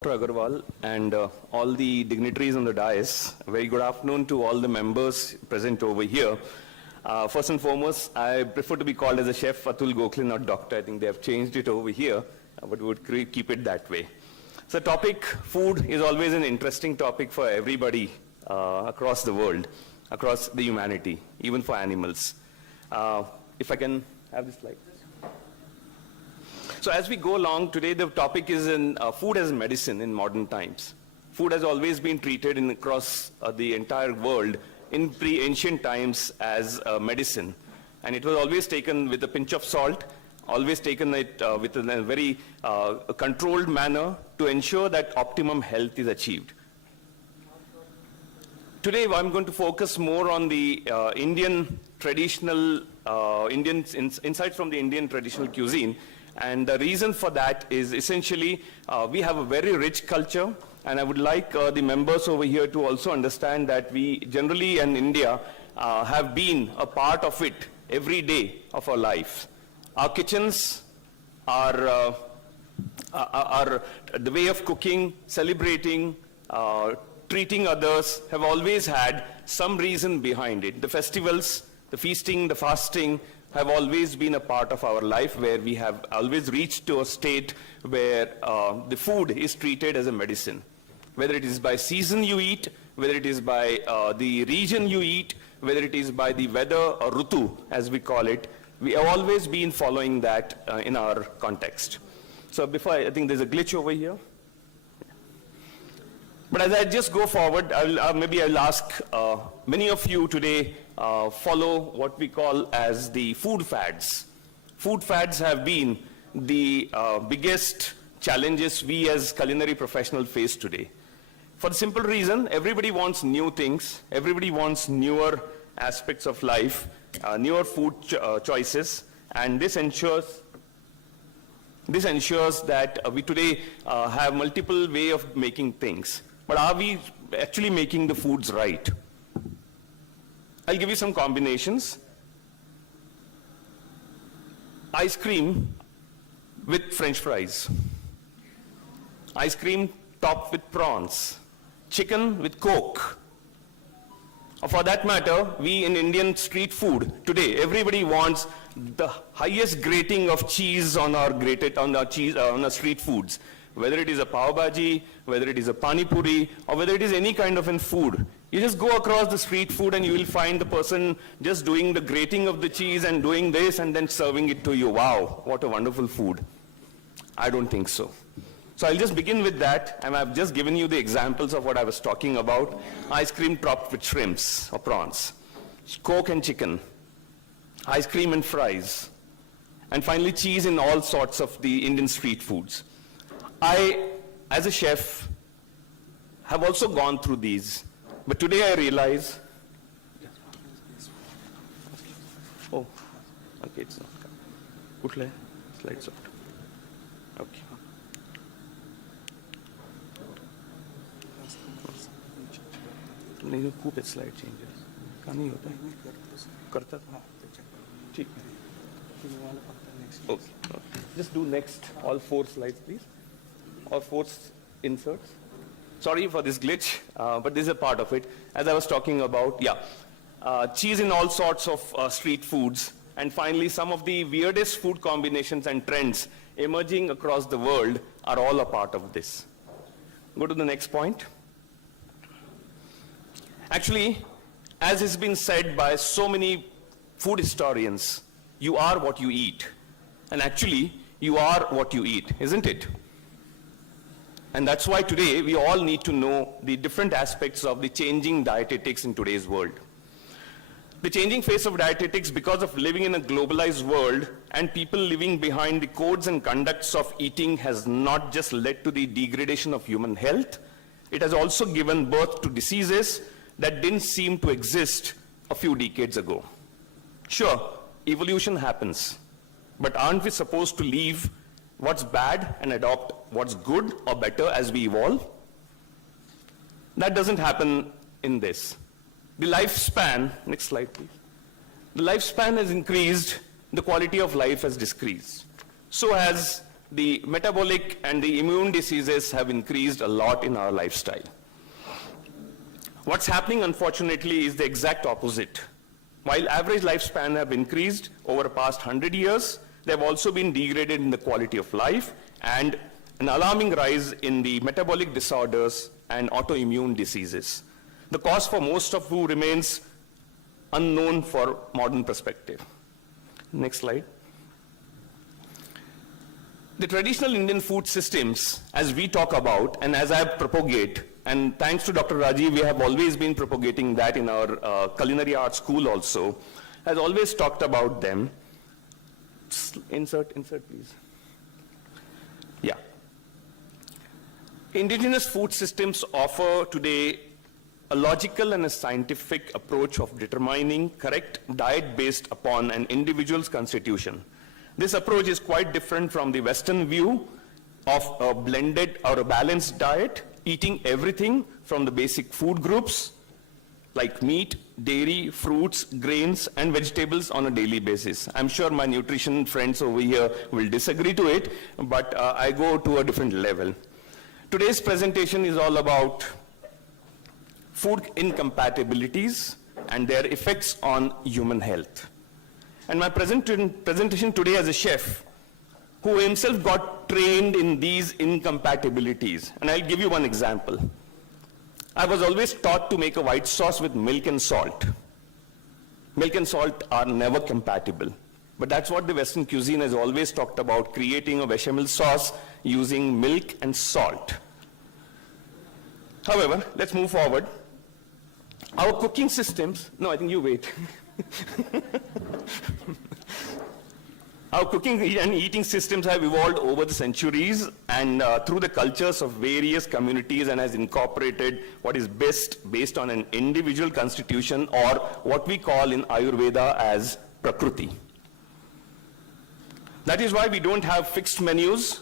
Dr. Agarwal and all the dignitaries on the dais. A very good afternoon to all the members present over here. First and foremost, I prefer to be called as a chef, Atul Gokhale, not doctor. I think they have changed it over here, but we would keep it that way. So topic, food is always an interesting topic for everybody across the world, across the humanity, even for animals. If I can have this slide. So as we go along, today the topic is in food as medicine in modern times. Food has always been treated across the entire world in pre-ancient times as medicine. And it was always taken with a pinch of salt, always taken it with a very controlled manner to ensure that optimum health is achieved. Today I'm going to focus more on the Indian traditional, insights from the Indian traditional cuisine. And the reason for that is essentially we have a very rich culture, and I would like the members over here to also understand that we generally in India have been a part of it every day of our life. Our kitchens are the way of cooking, celebrating, treating others have always had some reason behind it. The festivals, the feasting, the fasting, have always been a part of our life, where we have always reached to a state where the food is treated as a medicine. Whether it is by season you eat, whether it is by the region you eat, whether it is by the weather or rutu, as we call it, we have always been following that in our context. So before, I think there's a glitch over here. But as I just go forward, maybe I'll ask many of you today follow what we call as the food fads. Food fads have been the biggest challenges we as culinary professionals face today. For the simple reason, everybody wants new things, everybody wants newer aspects of life, newer food choices, and this ensures that we today have multiple ways of making things. But are we actually making the foods right? I'll give you some combinations. Ice cream with French fries. Ice cream topped with prawns. Chicken with Coke. Or for that matter, we in Indian street food today, everybody wants the highest grating of cheese on our street foods. Whether it is a pav bhaji, whether it is a pani puri, or whether it is any kind of food. You just go across the street food and you will find the person just doing the grating of the cheese and doing this and then serving it to you. Wow, what a wonderful food. I don't think so. So I'll just begin with that, and I've just given you the examples of what I was talking about. Ice cream topped with shrimps or prawns, Coke and chicken, ice cream and fries, and finally cheese in all sorts of the Indian street foods. I, as a chef, have also gone through these, but today I realize, oh, okay, it's not coming. Slides out. Okay. नहीं खूब slide changes का नहीं होता है करता था ठीक है okay. Just do next all 4 slides please, or 4 inserts. Sorry for this glitch, but this is a part of it. As I was talking about, cheese in all sorts of street foods, and finally some of the weirdest food combinations and trends emerging across the world are all a part of this. Go to the next point. Actually, as has been said by so many food historians, you are what you eat. And actually, you are what you eat, isn't it? And that's why today we all need to know the different aspects of the changing dietetics in today's world. The changing face of dietetics, because of living in a globalized world and people living behind the codes and conducts of eating, has not just led to the degradation of human health, it has also given birth to diseases that didn't seem to exist a few decades ago. Sure, evolution happens, but aren't we supposed to leave what's bad and adopt what's good or better as we evolve? That doesn't happen in this. The lifespan, next slide please. The lifespan has increased, the quality of life has decreased. So has the metabolic and the immune diseases have increased a lot in our lifestyle. What's happening, unfortunately, is the exact opposite. While average lifespan have increased over the past 100 years, they have also been degraded in the quality of life and an alarming rise in the metabolic disorders and autoimmune diseases. The cause for most of who remains unknown for modern perspective. Next slide. The traditional Indian food systems, as we talk about and as I propagate, and thanks to Dr. Rajiv, we have always been propagating that in our culinary arts school also, has always talked about them. Insert please. Yeah. Indigenous food systems offer today a logical and a scientific approach of determining correct diet based upon an individual's constitution. This approach is quite different from the Western view of a blended or a balanced diet, eating everything from the basic food groups like meat, dairy, fruits, grains, and vegetables on a daily basis. I'm sure my nutrition friends over here will disagree to it, but I go to a different level. Today's presentation is all about food incompatibilities and their effects on human health. And my presentation today as a chef who himself got trained in these incompatibilities. And I'll give you one example. I was always taught to make a white sauce with milk and salt. Milk and salt are never compatible. But that's what the Western cuisine has always talked about, creating a bechamel sauce using milk and salt. However, let's move forward. Our cooking systems, no, I think you wait. Our cooking and eating systems have evolved over the centuries and through the cultures of various communities and has incorporated what is best based on an individual constitution or what we call in Ayurveda as Prakriti. That is why we don't have fixed menus,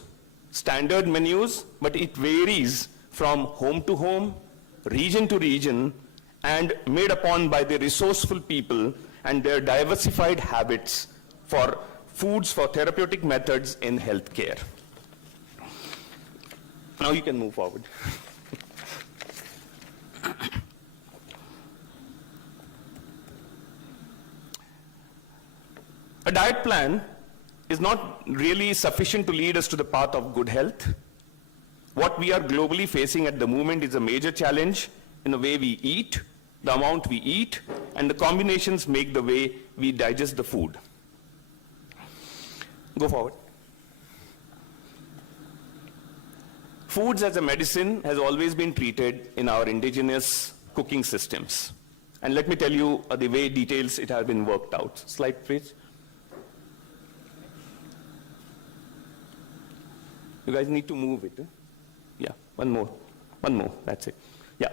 standard menus, but it varies from home to home, region to region, and made upon by the resourceful people and their diversified habits for foods for therapeutic methods in healthcare. Now you can move forward. A diet plan is not really sufficient to lead us to the path of good health. What we are globally facing at the moment is a major challenge in the way we eat, the amount we eat, and the combinations make the way we digest the food. Go forward. Foods as a medicine has always been treated in our indigenous cooking systems. And let me tell you the way details it has been worked out. Slide, please. You guys need to move it. Yeah, one more, that's it. Yeah.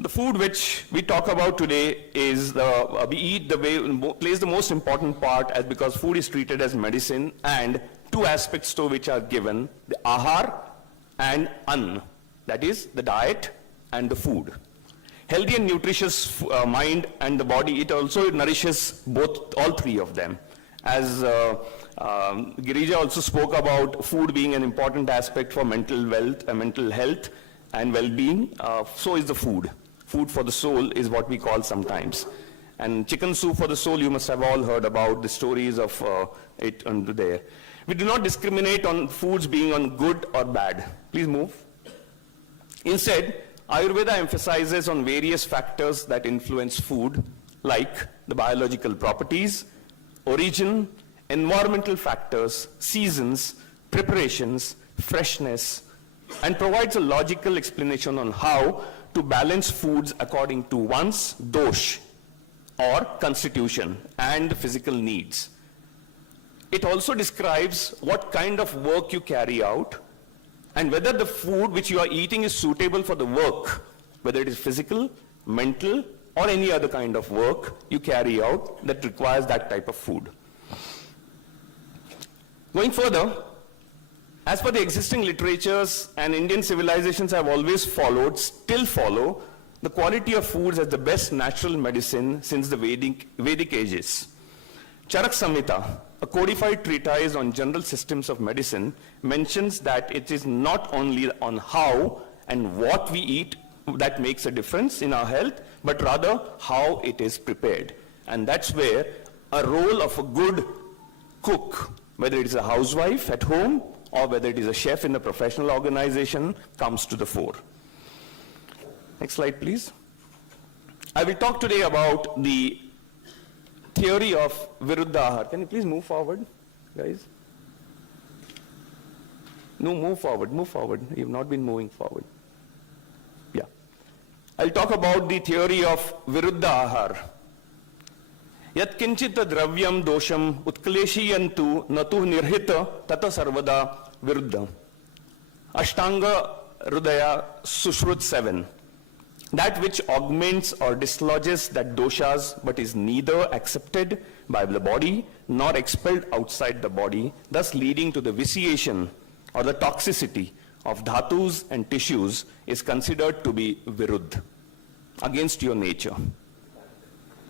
The food which we talk about today is we eat the way plays the most important part as because food is treated as medicine and two aspects to which are given, the ahar and an, that is the diet and the food. Healthy and nutritious mind and the body, it also nourishes all three of them. As Girija also spoke about food being an important aspect for mental health and well-being, so is the food. Food for the soul is what we call sometimes. And chicken soup for the soul, you must have all heard about the stories of it under there. We do not discriminate on foods being on good or bad. Please move. Instead, Ayurveda emphasizes on various factors that influence food, like the biological properties, origin, environmental factors, seasons, preparations, freshness, and provides a logical explanation on how to balance foods according to one's dosh or constitution and physical needs. It also describes what kind of work you carry out and whether the food which you are eating is suitable for the work, whether it is physical, mental, or any other kind of work you carry out that requires that type of food. Going further, as per the existing literatures and Indian civilizations have always followed, still follow, the quality of foods as the best natural medicine since the Vedic ages. Charak Samhita, a codified treatise on general systems of medicine, mentions that it is not only on how and what we eat that makes a difference in our health, but rather how it is prepared. And that's where a role of a good cook, whether it is a housewife at home or whether it is a chef in a professional organization, comes to the fore. Next slide, please. I will talk today about the theory of Viruddha Ahar. Can you please move forward, guys? No, move forward, move forward. You've not been moving forward. Yeah. I'll talk about the theory of Viruddha Ahar. Yat kinchit dravyam dosham utkleshiyantu natu nirhita tata sarvada viruddha. Ashtanga Hridaya Sushrut 7. That which augments or dislodges that doshas but is neither accepted by the body nor expelled outside the body, thus leading to the vitiation or the toxicity of dhatus and tissues, is considered to be viruddha, against your nature.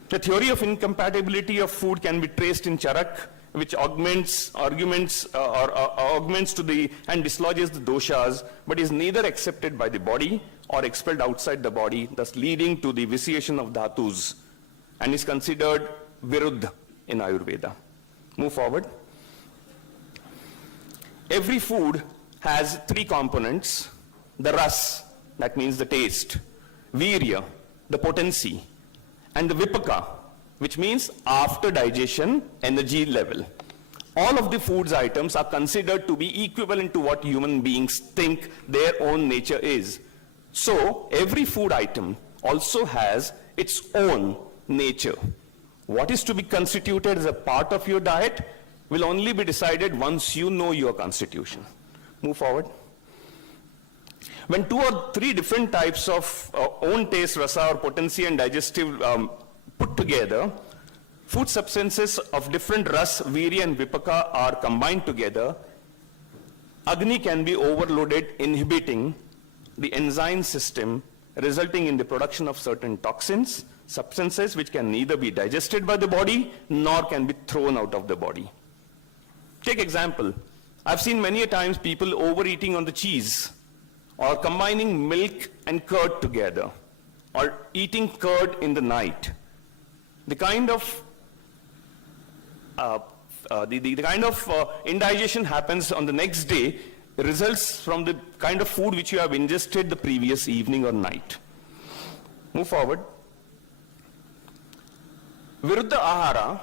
The theory of incompatibility of food can be traced in Charak, which augments to the and dislodges the doshas, but is neither accepted by the body or expelled outside the body, thus leading to the vitiation of dhatus, and is considered viruddha in Ayurveda. Move forward. Every food has three components: the ras, that means the taste; virya, the potency; and the vipaka, which means after digestion, energy level. All of the foods items are considered to be equivalent to what human beings think their own nature is. So every food item also has its own nature. What is to be constituted as a part of your diet will only be decided once you know your constitution. Move forward. When two or three different types of own taste, rasa or potency and digestive put together, food substances of different ras, virya and vipaka are combined together, Agni can be overloaded, inhibiting the enzyme system, resulting in the production of certain toxins, substances which can neither be digested by the body nor can be thrown out of the body. Take example. I've seen many a times people overeating on the cheese, or combining milk and curd together, or eating curd in the night. The kind of indigestion happens on the next day results from the kind of food which you have ingested the previous evening or night. Move forward. Viruddha Ahara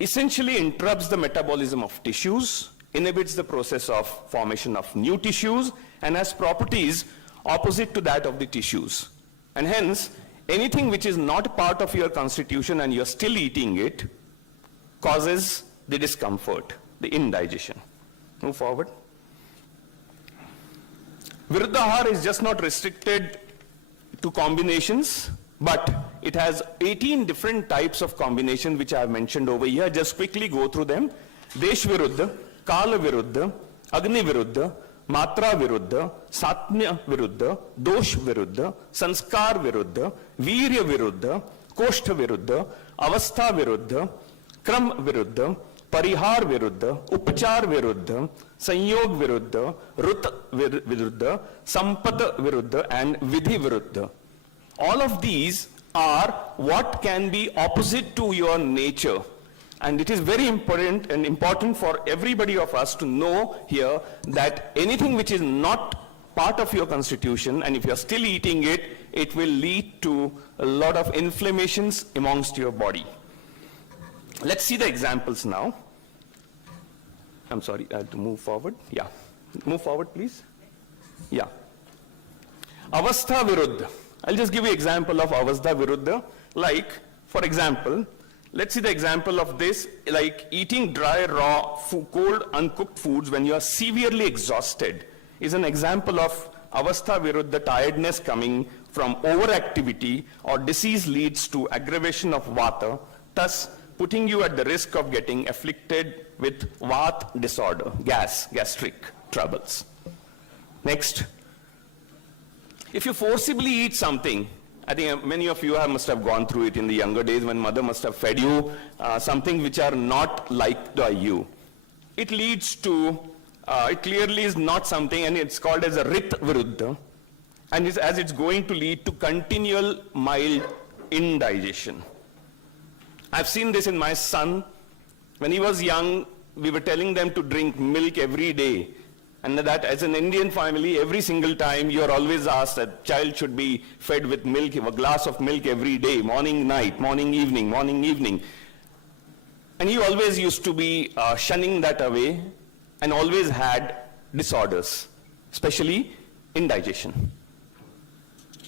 essentially interrupts the metabolism of tissues, inhibits the process of formation of new tissues, and has properties opposite to that of the tissues. And hence, anything which is not part of your constitution and you're still eating it causes the discomfort, the indigestion. Move forward. Viruddha Ahara is just not restricted to combinations, but it has 18 different types of combination which I have mentioned over here. Just quickly go through them. Desh Viruddha, Kala Viruddha, Agni Viruddha, Matra Viruddha, Satmya Viruddha, Dosh Viruddha, Sanskar Viruddha, Virya Viruddha, Koshtha Viruddha, Avastha Viruddha, Kram Viruddha, Parihar Viruddha, Upachar Viruddha, Sanyog Viruddha, Rut Viruddha, Sampat Viruddha, and Vidhi Viruddha. All of these are what can be opposite to your nature. And it is very important for everybody of us to know here that anything which is not part of your constitution, and if you're still eating it, it will lead to a lot of inflammations amongst your body. Let's see the examples now. I'm sorry, I have to move forward. Yeah. Move forward, please. Yeah. Avastha Viruddha. I'll just give you an example of Avastha Viruddha. Like, for example, let's see the example of this, like eating dry, raw, cold, uncooked foods when you are severely exhausted is an example of Avastha Viruddha, tiredness coming from overactivity, or disease leads to aggravation of Vata, thus putting you at the risk of getting afflicted with Vata disorder, gastric troubles. Next. If you forcibly eat something I think many of you must have gone through it in the younger days when mother must have fed you something which are not liked by you. It leads to, it clearly is not something, and it's called as a Rit Viruddha, and as it's going to lead to continual mild indigestion. I've seen this in my son. When he was young, we were telling them to drink milk every day. And that as an Indian family, every single time you are always asked that child should be fed with milk, a glass of milk every day, morning, night, morning, evening, morning, evening. And he always used to be shunning that away and always had disorders, especially indigestion,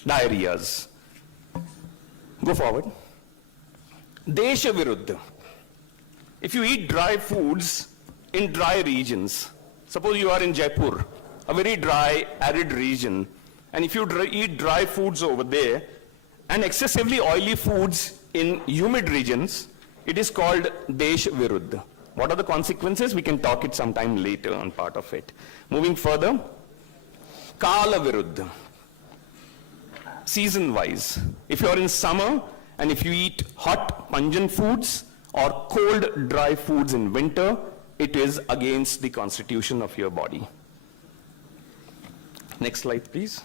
diarrheas. Go forward. Desha Viruddha. If you eat dry foods in dry regions, suppose you are in Jaipur, a very dry, arid region, and if you eat dry foods over there and excessively oily foods in humid regions, it is called Desh Viruddha. What are the consequences? We can talk it sometime later on part of it. Moving further, Kala Viruddha. Season-wise, if you are in summer and if you eat hot, pungent foods or cold, dry foods in winter, it is against the constitution of your body. Next slide, please.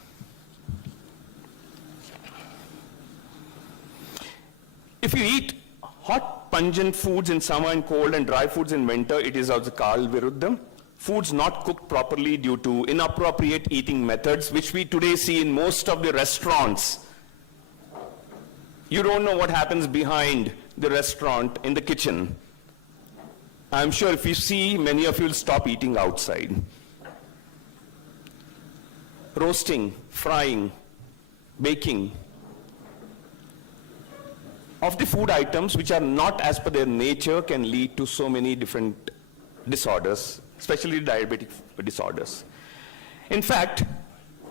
If you eat hot, pungent foods in summer and cold and dry foods in winter, it is also Kal Viruddha. Foods not cooked properly due to inappropriate eating methods, which we today see in most of the restaurants. You don't know what happens behind the restaurant in the kitchen. I'm sure if you see, many of you will stop eating outside. Roasting, frying, baking of the food items which are not as per their nature can lead to so many different disorders, especially diabetic disorders. In fact,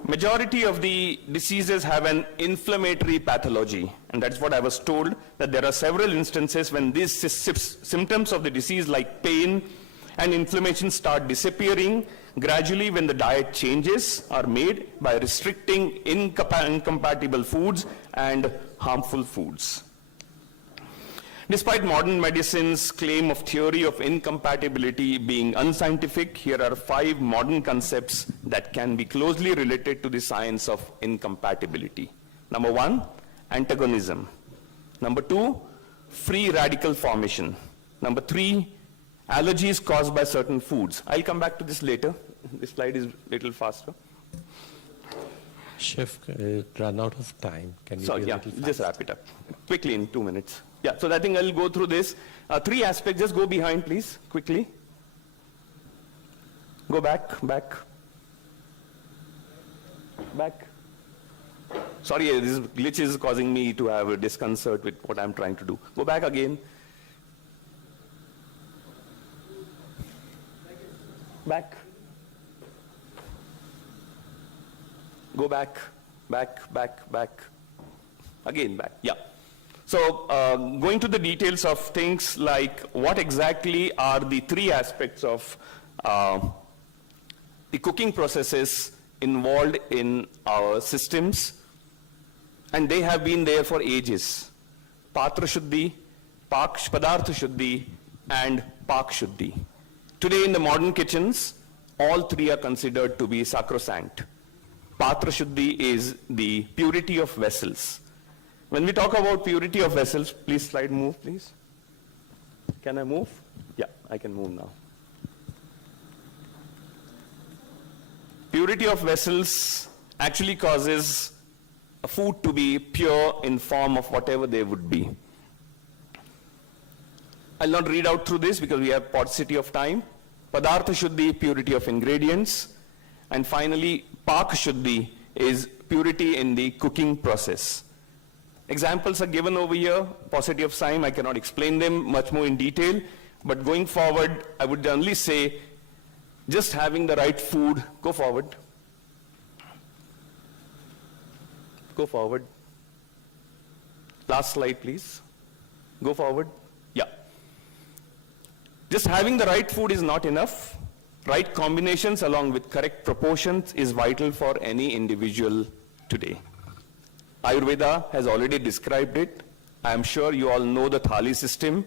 majority of the diseases have an inflammatory pathology, and that's what I was told, that there are several instances when these symptoms of the disease like pain and inflammation start disappearing gradually when the diet changes are made by restricting incompatible foods and harmful foods. Despite modern medicine's claim of theory of incompatibility being unscientific, here are 5 modern concepts that can be closely related to the science of incompatibility. Number 1, antagonism. Number 2, free radical formation. Number 3, allergies caused by certain foods. I'll come back to this later. This slide is a little faster. Chef, run out of time. Can you Sorry, be a little just wrap it up. Quickly in 2 minutes. Yeah, so I think I'll go through this. 3 aspects, just go behind please, quickly. Go back. Sorry, this glitch is causing me to have a disconcert with what I'm trying to do. Go back again. Back. Go back. Again back, yeah. So going to the details of things like what exactly are the 3 aspects of the cooking processes involved in our systems, and they have been there for ages. Patra Shuddhi, Padartha Shuddhi, and Pak Shuddhi. Today in the modern kitchens, all 3 are considered to be sacrosanct. Patra Shuddhi is the purity of vessels. When we talk about purity of vessels, please slide move, please. Can I move? Yeah, I can move now. Purity of vessels actually causes a food to be pure in form of whatever they would be. I'll not read out through this because we have paucity of time. Padartha Shuddhi, purity of ingredients. And finally, Pak Shuddhi is purity in the cooking process. Examples are given over here, paucity of time, I cannot explain them much more in detail, but going forward, I would only say, just having the right food, go forward. Go forward. Last slide, please. Go forward. Yeah. Just having the right food is not enough. Right combinations along with correct proportions is vital for any individual today. Ayurveda has already described it. I am sure you all know the thali system,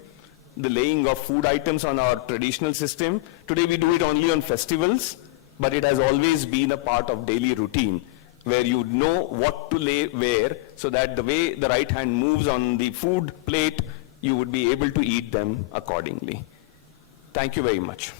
the laying of food items on our traditional system. Today we do it only on festivals, but it has always been a part of daily routine, where you know what to lay where, so that the way the right hand moves on the food plate, you would be able to eat them accordingly. Thank you very much.